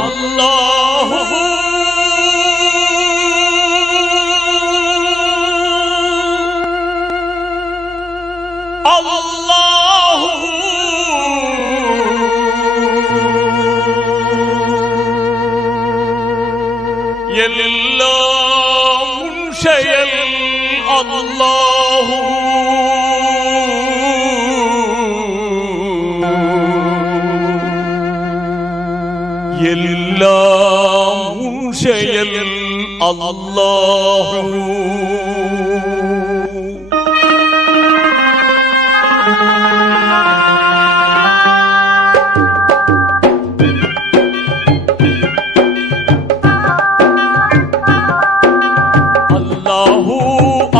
அல்லாஹு அல்லாஹு எல்லாம் உன் செயல் அல்லாஹு எல்லாம் உன் செயல் அல்லாஹு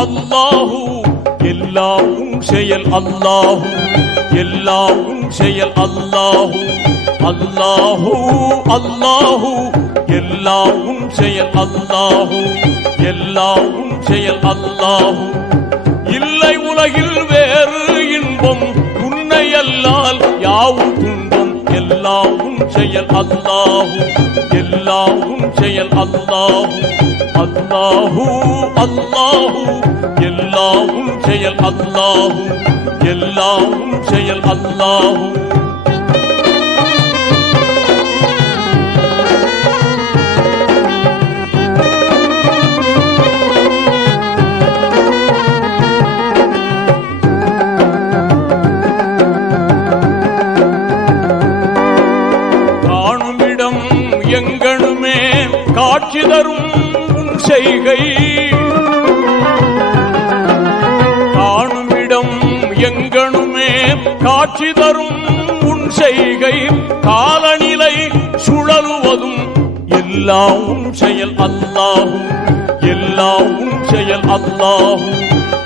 அல்லாஹு எல்லாம் உன் செயல் அல்லாஹு எல்லாம் உன் செயல் அல்லாஹு அல்லாஹு அல்லாஹு எல்லாம் உன் செயல் அல்லாஹு எல்லாம் உன் செயல் அல்லாஹு இல்லை உலகில் வேறு இன்பம் உன்னை அல்லால் யாவும் துன்பம் எல்லாம் உன் செயல் அல்லாஹு எல்லாம் உன் செயல் அல்லாஹு அல்லாஹு அல்லாஹு எல்லாம் உன் செயல் அல்லாஹு எல்லாம் உன் செயல் அல்லாஹு காணுமிடம் எங்கனுமே காட்சி தரும் உன் செய்கை காணுமிடம் எங்கனுமே காட்சி தரும் உன் செய்கை காலநிலை சுழலுவதும் எல்லாம் உன் செயல் அல்லாஹு எல்லாம் உன் செயல் அல்லாஹு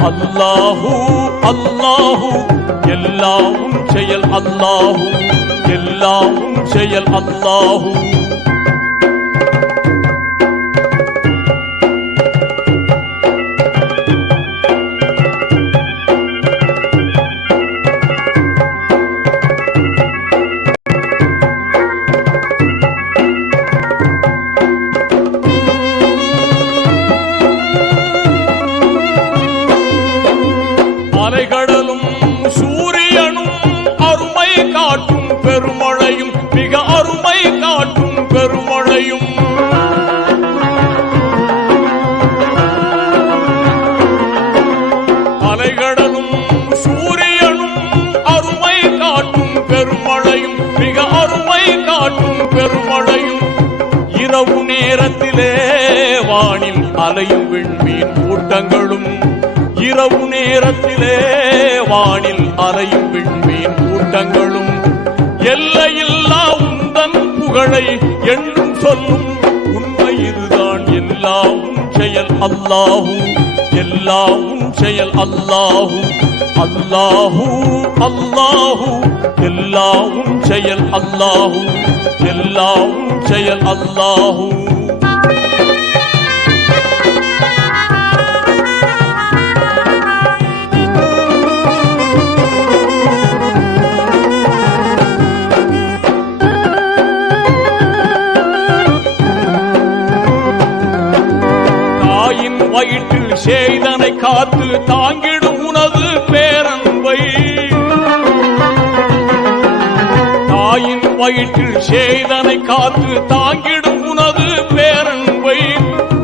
அல்லாஹு அல்லாஹு எல்லாம் உன் செயல் அல்லாஹு எல்லாம் உன் செயல் அல்லாஹு அலைகடலும் சூரியனும் அருமை காட்டும் பெருமழையும் மிக அருமை காட்டும் பெருமழையும் அலைகடலும் சூரியனும் அருமை காட்டும் பெருமழையும் மிக அருமை காட்டும் பெருமழையும் இரவு நேரத்திலே வானில் அலையும் விண்மீன் கூட்டங்களும் இரவு நேரத்திலே வானில் அலையும் விண்மீன் கூட்டங்களும் எல்லையில்லா உந்தன் புகழை என்றும் சொல்லும் உண்மை இதுதான் எல்லாம் உன் செயல் அல்லாஹு எல்லாம் உன் செயல் அல்லாஹு அல்லாஹு அல்லாஹு எல்லாம் உன் செயல் அல்லாஹு எல்லாம் உன் செயல் அல்லாஹு வயிற்றில் செய்தனை காத்து தாங்கிடும் உனது பேரன்பை தாயின் வயிற்றில் செய்தனை காத்து தாங்கிடும் உனது பேரன்பை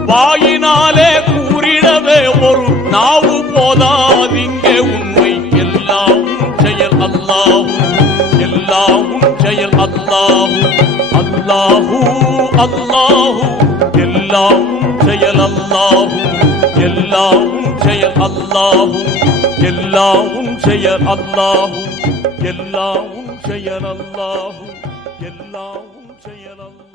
வாயினாலே கூறிடவே ஒரு நாவு போதாதிங்கே உண்மை எல்லாம் உன் செயல் அல்லாஹு எல்லாம் உன் செயல் அல்லாஹு அல்லாஹு அல்லாஹு எல்லாம் உன் செயல் அல்லாஹு எல்லாம் உன் செயல் அல்லாஹு எல்லாம் உன் செயல் அல்லாஹு எல்லாம் உன் செயல் அல்லாஹு எல்லாம் உன் செயல் அல்லாஹு